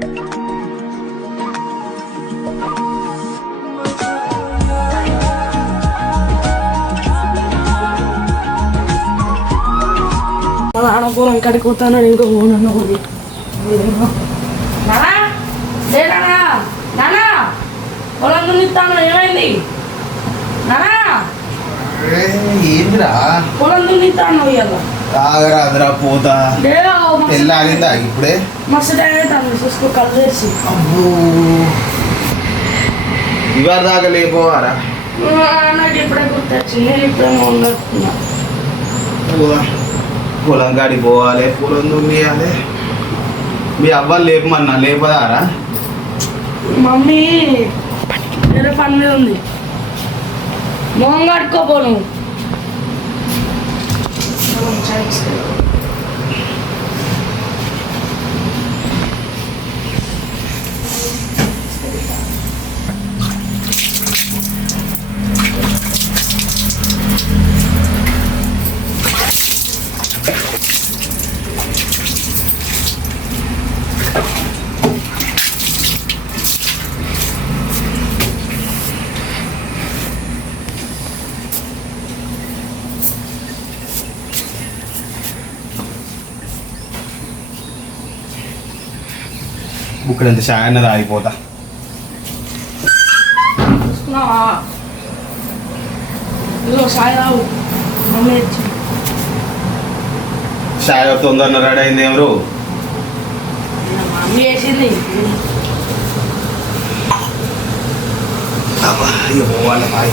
మా నాన్న పొలం కాడికి పోతాను ఇంకో పోనన్నా పోయి నానా లేనా నానా పొలం దున్నిస్తాను ఏమైంది నానా ఏంద్రా పొలం దున్నిస్తాను ఇవాళ ఆగరాదురా పోతా తెల్లాగిందా ఇప్పుడే మస్తు టైం అవుతాను చూసుకో కళ్ళు తెరిచి ఇవాళ దాకా లేకపోవారా నాకు ఇప్పుడే గుర్తొచ్చింది నేను ఇప్పుడేమో ఉండకున్నా పొలం కాడికి పోవాలి పొలం దున్నియాలి మీ అవ్వాలి లేపమన్నా లేపదారా మమ్మీ వేరే పని మీద ఉంది మొహం కట్టుకోపోను బుక్కడంత చాయ్ అన్నది ఆగిపోతా చూసుకున్నావా ఇదిగో సాయి రావు మమ్మీ తెచ్చి చాయ్ తొందరగా రెడీ అయింది ఎవరు మమ్మీ వేసింది పోవాలి హాయ్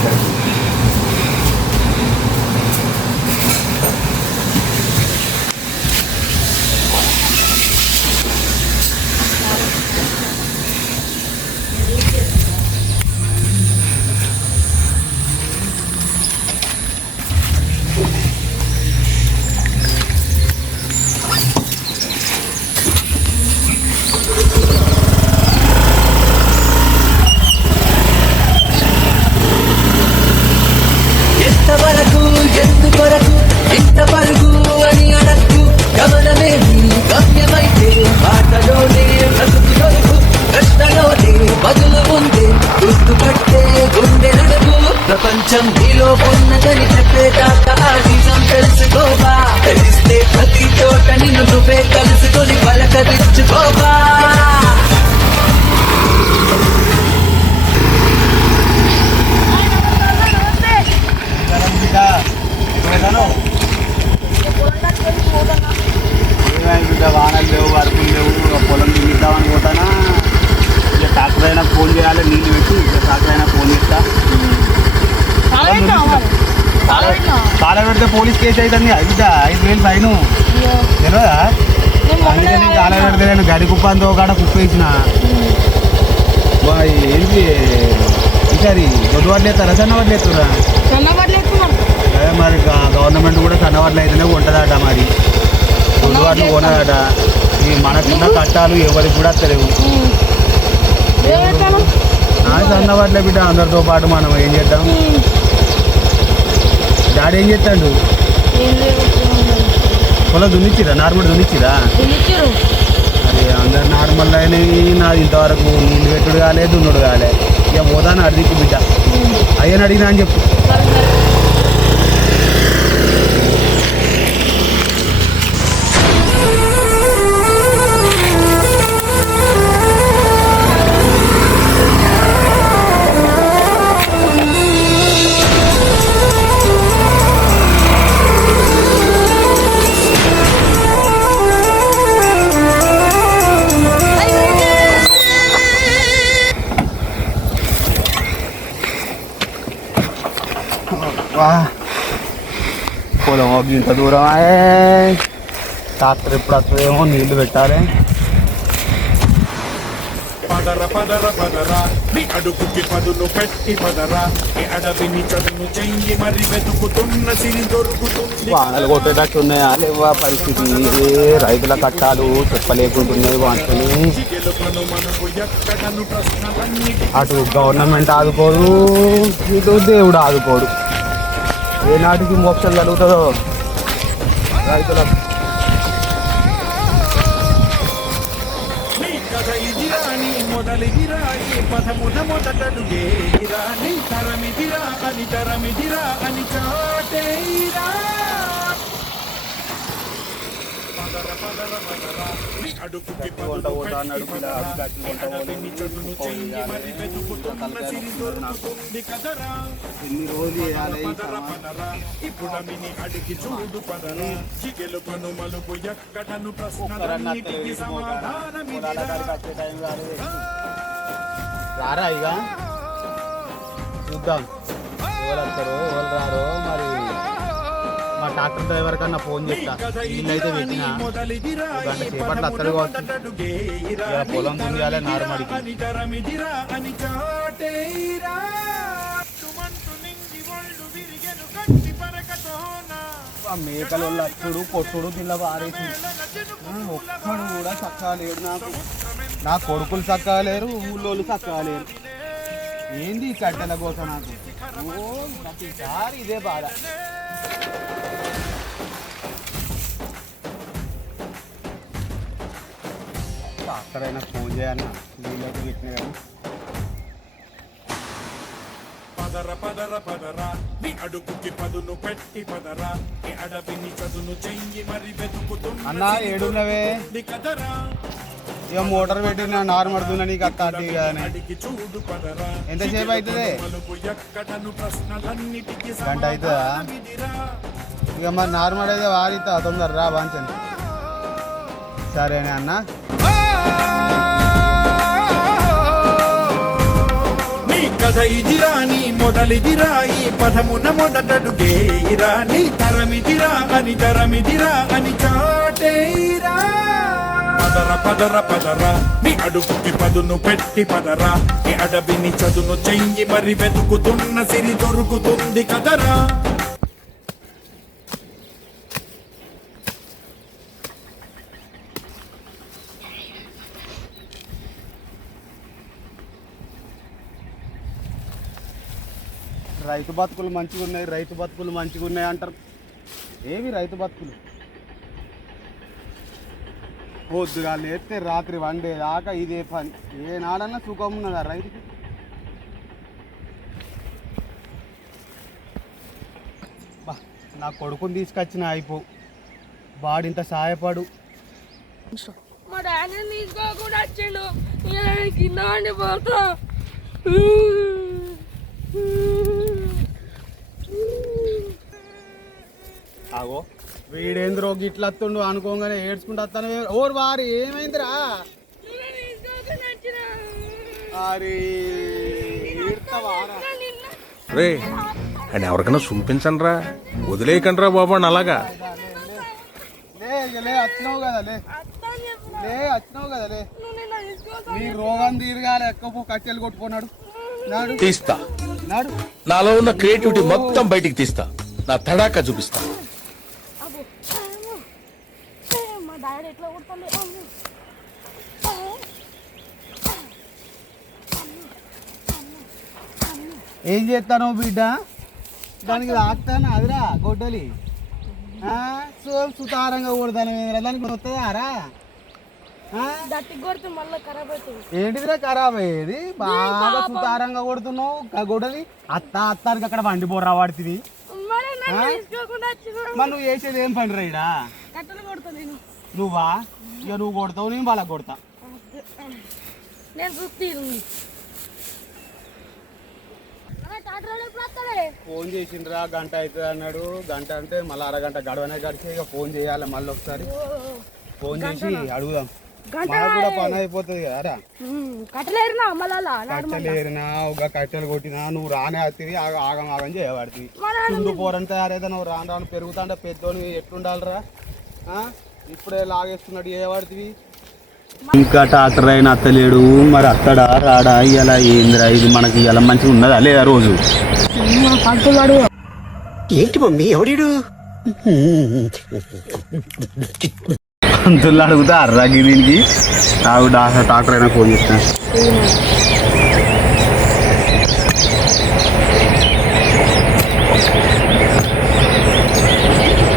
ఎంతవరకు ఎందుకొరకు ఇంత పరుగు అని అడక్కు గమనమేమి గమ్యమైతే ఆటలోనే బ్రతుకు దొరుకు కష్టలోనే బదులు ఉంది గుర్తుపట్టే గుండె నడుపు ప్రపంచం నీలో ఉన్నదని చెప్పేదాకా ఆ నిజం తెలుసుకోవా తెలిస్తే ప్రతి చోట నిన్ను నువ్వే కలుసుకొని పలకరించుకోవా వానలు లేవు వర్కులు లేవు పొలం దిగిద్దామని పోతానా ఇక ట్రాక్టర్ అయినా ఫోన్ చేయాలి నీళ్ళు పెట్టి ఇక ట్రాక్టర్ అయినా ఫోన్ చేస్తా కాల పెడితే పోలీస్ కేసు అవుతుంది బిడ్డ 5,000 ఫైన్ తెలియదా అందుకే నేను కాల పెడితే నేను గడి కుప్పంతో కాడ కుప్ప వేసిన ఏంటి ఈసారి దొడ్డు వడ్లు ఎత్తారా సన్న వడ్లు ఎత్తురా మరి గవర్నమెంట్ కూడా సన్న వడ్లు అయితేనే ఉంటుందట మరి దొడ్డు వడ్లు కొనదట ఈ మనకున్న కట్టాలు ఎవరికి కూడా తెలియవు సన్న వడ్లే బిడ్డ అందరితో పాటు మనం ఏం చేద్దాం డాడీ ఏం చేస్తాడు పొలం దున్నిచ్చిరా నార్మల్ దున్నిచ్చిరా అదే అందరు నార్మల్ అయినవి నాది ఇంతవరకు నీళ్ళు పెట్టుడు కాలే దున్నుడు కాలే ఇక పోతాను అడిగి బిడ్డ అయ్యని అడిగినా అని చెప్పు పొలం ఇంత దూరం ట్రాక్టర్ ఎప్పుడు వస్తుందేమో నీళ్లు పెట్టాలి పదర పదర పదర నీ అడుగుకి పదులు పెట్టి పదరా ఈ అడవిని చదును చెయ్యి మరి వెతుకుతున్న సిరి దొరుకుతుంది వానలు కొట్టేటట్టు ఉన్నాయా లేవా పరిస్థితి రైతుల కట్టాలు చెప్పలేకుంటున్నాయి వాటిని అటు గవర్నమెంట్ ఆదుకోదు ఇటు దేవుడు ఆదుకోడు ఏనాటికి మోక్షం కలుగుతుందో రైతులకు కథ ఇదిరా నీ మొదలిదిరా ఈ పదమున మొదటడుగేరా నీ తరమిదిరా అని చాటేరా పదర పదర పదర నీ అడుగుకి పదులు పెట్టి పదరా ఎడవిని చదును చెయ్యి మరి వెతుకుతున్న సిరి దొరుకుతుంది కదరా ఎన్ని రోజులు చేయాలి పదర పదర ఇప్పుడమిని అడిగి చూడు పదరా చిగెలు పను మలుపు ఎక్కడను ప్రశ్నలన్నిటికీ సమాధానమిదిరా రారా ఇక చూద్దాం ఎవరు వస్తారో ఎవరు రారో మరి మా ట్రాక్టర్ డ్రైవర్ కన్నా ఫోన్ చేస్తా వీళ్ళైతే పెట్టిన గంట సేపట్లో అత్తడు కావచ్చు ఇక పొలం దున్నియాలి నార్మడికి మేకల వాళ్ళు అచ్చుడు కొట్టుడు పిల్ల పారేసి ఒక్కడు కూడా చక్కగా లేడు నాకు నా కొడుకులు చక్కగా లేరు ఊళ్ళోళ్ళు చక్కగా లేరు ఏంది ఈ కట్టెల కోసం నాకు ప్రతిసారి ఇదే బాధ అక్కడైనా ఫోన్ చేయాలన్నా వీళ్ళకి పెట్టిన కానీ పదర పదర పదరా నీ అడుగుకి పదును పెట్టి పదరా ఈ అడవిని చదును చెయ్యి మరి వెతుకుతున్న అన్నా ఏడున్నవే కదరా ఇక మోటార్ పెట్టిన నార్మల్ దున్న నీకు అత్తాది కానీ అడిగి చూడు పదరా ఎంతసేపు అవుతుంది మలుపు ఎక్కడను ప్రశ్నలన్నిటికీ గంట అవుతుందా ఇక మరి నార్మల్ అయితే వారితా తొందర రా బాంచండి సరేనే అన్న నీ కథ ఇదిరా నీ మొదలిదిరా ఈ పదమున మొదటడుగేరా నీ తరమిదిరా అని చాటేరా పదర పదర పదరా నీ అడుగుకి పదును పెట్టి పదరా ఈ అడవిని చదును చెయ్యి మరి వెతుకుతున్న సిరి దొరుకుతుంది కదరా రైతు బతుకులు మంచిగా ఉన్నాయి అంటారు ఏవి రైతు బతుకులు పొద్దుగా లేస్తే రాత్రి వండే దాకా ఇదే పని ఏనాడన్నా సుఖం ఉన్నదా రైతుకి బా నా కొడుకుని తీసుకొచ్చిన అయిపో వాడింత సాయపడు మా డాడీ తీసుకోకుండా వచ్చిండు కింద వండి పోతా ఆగో వీడేంద్రో గిట్లత్తుండు అనుకోగానే ఏడ్చుకుంటూ వస్తాను ఓరు వారి ఏమైందిరా అరే రే అని ఎవరికైనా చూపించండి రా వదిలేయకండి రా బాబు అని అలాగా లే వచ్చినావు కదా వచ్చినావు కదా నీ రోగం తీరగాలి ఎక్కువ కట్టెలు కొట్టుకున్నాడు నాడు తీస్తా నాడు నాలో ఉన్న క్రియేటివిటీ మొత్తం బయటికి తీస్తా నా తడాకా చూపిస్తా మా డాడీ ఎట్లా కొడుతుంది ఏం చేస్తాను బిడ్డ దానికి తాకుతాను అదిరా గొడ్డలి సుతారంగా కొడతాను దానికి వస్తుందారా గట్టి కొడితే మళ్ళీ ఖరాబ్ అవుతుంది ఏంటిదిరా ఖరాబ్ అయ్యేది బాగా సుతారంగా కొడుతున్నావు గొడ్డలి అత్తానికి అక్కడ వండిపోరా వాడుతుంది మరి నువ్వు చేసేది ఏం పని రైడా కట్టెలు కొడతా నేను నువ్వా ఇక నువ్వు కొడతావు నేను వాళ్ళకి కొడతా నేను చూస్తే ఫోన్ చేసిండ్రా గంట అవుతుంది అన్నాడు గంట అంటే మళ్ళీ అరగంట గడవనే గడిచి ఇక ఫోన్ చేయాలి మళ్ళీ ఒకసారి ఫోన్ చేసి అడుగుదాం మనకు కూడా పని అయిపోతుంది కదరా కట్టెలేరినా ఒక కట్టెలు కొట్టినా నువ్వు రానే వస్తుంది ఆగం ఆగం చేయబడుతుంది ముందు పోరంతా తయారైతే నువ్వు రాను రాను పెరుగుతుంటే పెద్దోని ఎట్లుండాలిరా ఇప్పుడే లాగేస్తున్నట్టు చేయబడుతుంది ఇంకా ట్రాక్టర్ అయినా అత్తలేడు మరి అత్తడా రాడా ఇలా ఏందిరా ఇది మనకి ఇలా మంచిగా ఉన్నదా లేదా రోజు ఏంటి మమ్మీ ఎవడీడు అంతుల్లో అడుగుతా అర్రాకి దీనికి ట్రాక్టర్ అయినా ఫోన్ చేస్తాను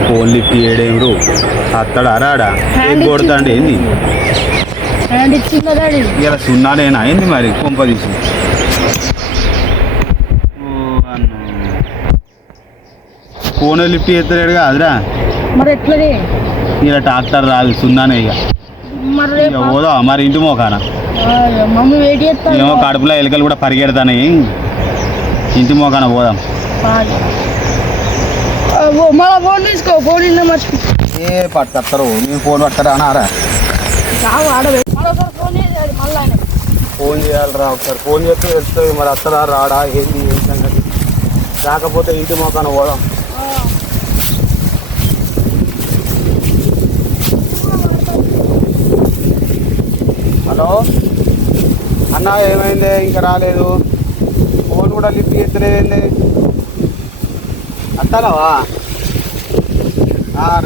ఫోన్ లిఫ్ట్ చేయడం రో అత్తడా రాడా ఏం కొడతాండి ఏంది హ్యాండ్ ఇచ్చిందా డాడీ? ఇలా సున్నానేనా ఏంది మరి కొంప తీసి ఫోన్ లిఫ్ట్ చేస్తలేడుగా అదిరా. మరి ఎట్లనే ఇలా ట్రాక్టర్ రాదు సున్నానే ఇక. మరి రేపు పోదా మరి ఇంటి మోకాన మమ్మీ వెయిట్ చేస్తా. ఏమో కడుపులో ఎలుకలు కూడా పరిగెడతాయి. ఇంటి మోకాన పోదాం. మళ్ళీ ఫోన్ తీసుకో. ఫోన్ నిన్న మర్చిపో. ఏ పట్టుకొస్తారు నేను ఫోన్ పట్టుతారా అనారా? ఫోన్ చేయాలి మళ్ళీ. ఫోన్ చేయాలిరా ఒకసారి. ఫోన్ చేస్తే తెలుస్తుంది మరి వస్తారా రాడా ఏంది ఏం సంగతి. రాకపోతే ఇంటి మోకాన పోదాం. హలో అన్న ఏమైంది ఇంకా రాలేదు. ఫోన్ కూడా లిఫ్ట్ చేస్తలేదండి. వస్తానవా?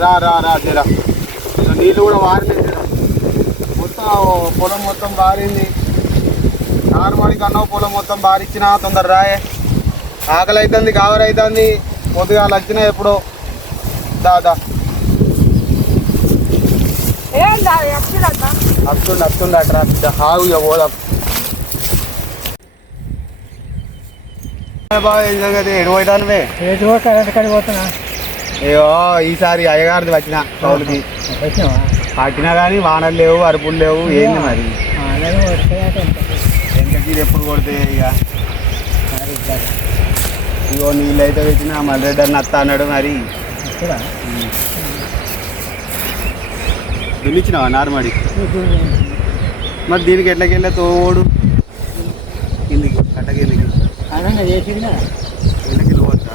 రా రా రా జరా. నీళ్ళు కూడా వారినాయి జరా. మొత్తం పొలం మొత్తం బారింది. నార్మల్ కన్నా పొలం మొత్తం బారిచ్చినా తొందర రాయే. ఆకలి అవుతుంది కావరి అవుతుంది. పొద్దుగా వచ్చినా ఎప్పుడో దాదా వస్తుంది అట్రా హాగు ఇక పోదాం. బాబా ఏం సంగతి ఎటు పోయితానువే? పోతున్నా. అయ్యో ఈసారి అయ్యగారిది వచ్చిన కౌలుకి పట్టినా కానీ వానలు లేవు అరుపులు లేవు ఏంది మరి. వెంకకి ఎప్పుడు కొడితే ఇక ఇగో నీళ్ళు అయితే పెట్టినా మళ్ళీ రెడ్డి అత్త అన్నాడు మరి. వెళ్ళిచ్చినావా నార్మడి? మరి దీనికి ఎట్లకెళ్ళే తోడు కిందికి కట్టకెళ్ళికి వెళ్ళకి పోవచ్చా?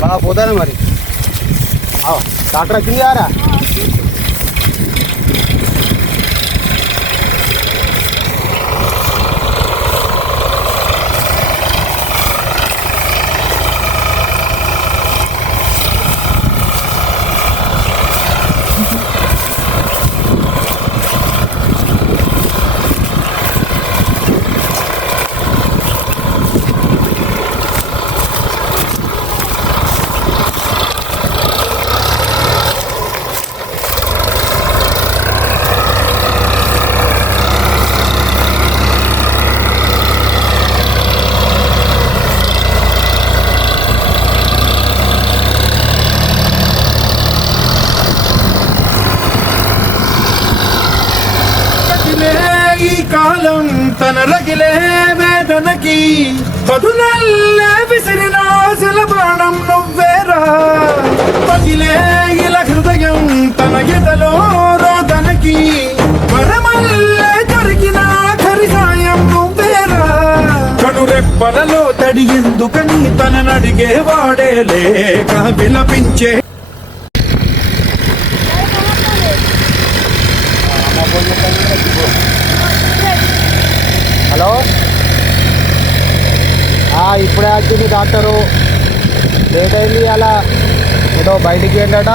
బాగా పోతాను మరి. డాక్టర్ వచ్చింది యారా? ఈ కాలం తన రగిలే వేదనకి పదునల్లే విసిరిన శిలబాణం నువ్వేరా. పగిలే ఇలా హృదయం తన ఎదలో రోదనకి వరమల్లే దొరికిన ఖరిసాయం నువ్వేరా. కనురెప్పలలో తడి ఎందుకని తననడిగే వాడే లేక విలపించే. హలో ఇప్పుడే వచ్చింది డాక్టరు. లేట్ అయింది అలా ఏదో బయటికి వెళ్ళాడ.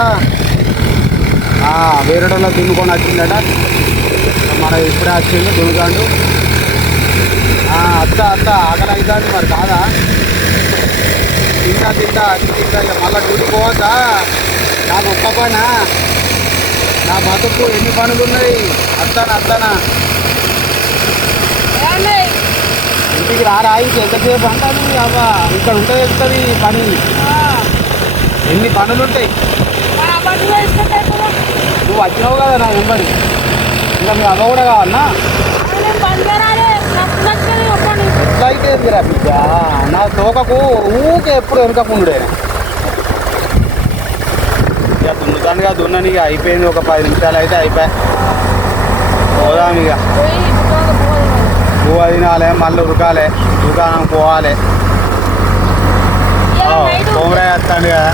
వేరేటోళ్ళ దున్నుకొని వచ్చిందట. మన ఇప్పుడే వచ్చింది దున్నుకాండు. అత్త ఆకలి అవుతుంది మరి కాదా? తింటా మళ్ళీ డ్యూటీ పోవద్దా? నాకు ఒక్క పనా? నా బతుకు ఎన్ని పనులు ఉన్నాయి. అత్తానా ఇంటికి రారా ఇంకెంతసేపు అంటాను. అవ్వ ఇక్కడ ఉంటే వెళ్తుంది పని. ఎన్ని పనులు ఉంటాయి. నువ్వు వచ్చినావు కదా నా వెంబడి. ఇంకా మీ అవ్వ కూడా కావాలన్నా? ఎట్లా అయితే రా బిడ్డ నా తోకకు ఊకే ఎప్పుడు వెనకకుండే. ఇక దున్నుతానుగా దున్నని ఇక అయిపోయింది. ఒక 10 నిమిషాలు అయితే అయిపోయా. పోదాం ఇక. పువ్వు తినాలి మళ్ళీ ఉరకాలి. దుకాణం పోవాలి. కోమరాయ వస్తాడు కదా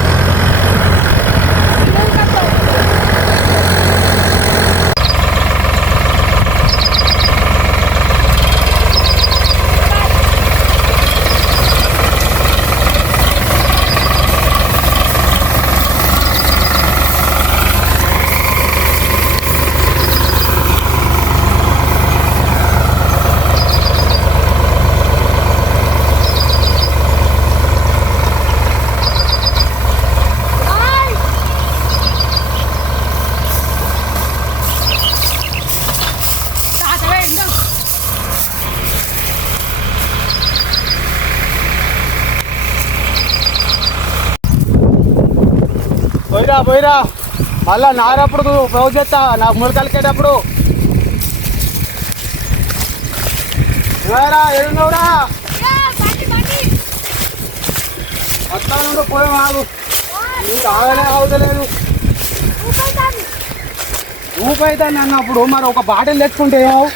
పోయిరా మళ్ళా నారప్పుడు ప్రౌజ్ చేస్తా నా ముడకలికేటప్పుడు ఏడున్నావురా మొత్తం నుండి పోయి ఆగు నీకు ఆగలే అవుతలేదు ఊపైతాను అన్నప్పుడు మరి ఒక బాటిల్ తెచ్చుకుంటే ఏమావు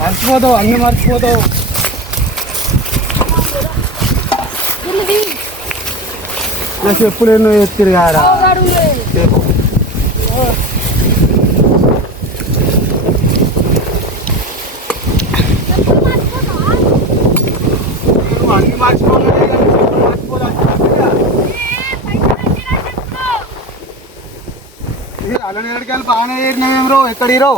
మర్చిపోతావు అన్ని మర్చిపోతావు నా చెప్పులు ఎన్నో ఎత్తిరు కారా అన్ని మర్చిపోలే అలా నేడికాయలు బాగానే చేసినావేం రో ఎక్కడిరో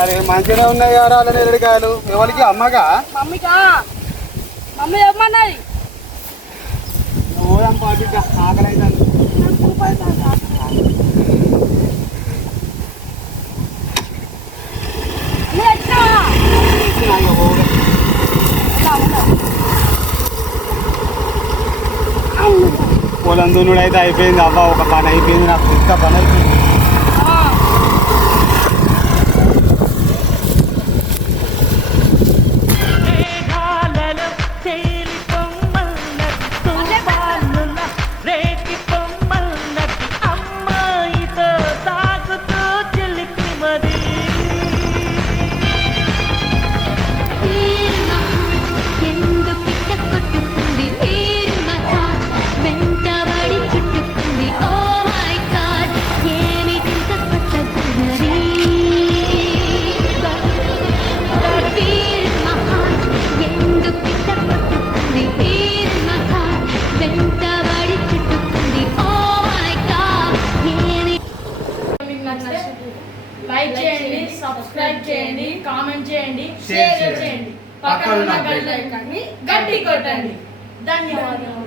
అరే మంచిగా ఉన్నాయి కదా అలా నేడికాయలు ఎవరికి అమ్మగా మమ్మీకా మమ్మీ ఏమన్నది ఓరం పాటి ఆకలి అవుతాను పొలం దున్నుడు అయితే అయిపోయింది అవ్వ ఒక పని అయిపోయింది నాకు ఇంత పని అయిపోయింది లైక్ చేయండి, సబ్స్క్రైబ్ చేయండి, కామెంట్ చేయండి, షేర్ చేయండి, పక్కన ఉన్న బెల్ ఐకాన్ని గట్టి కొట్టండి. ధన్యవాదాలు.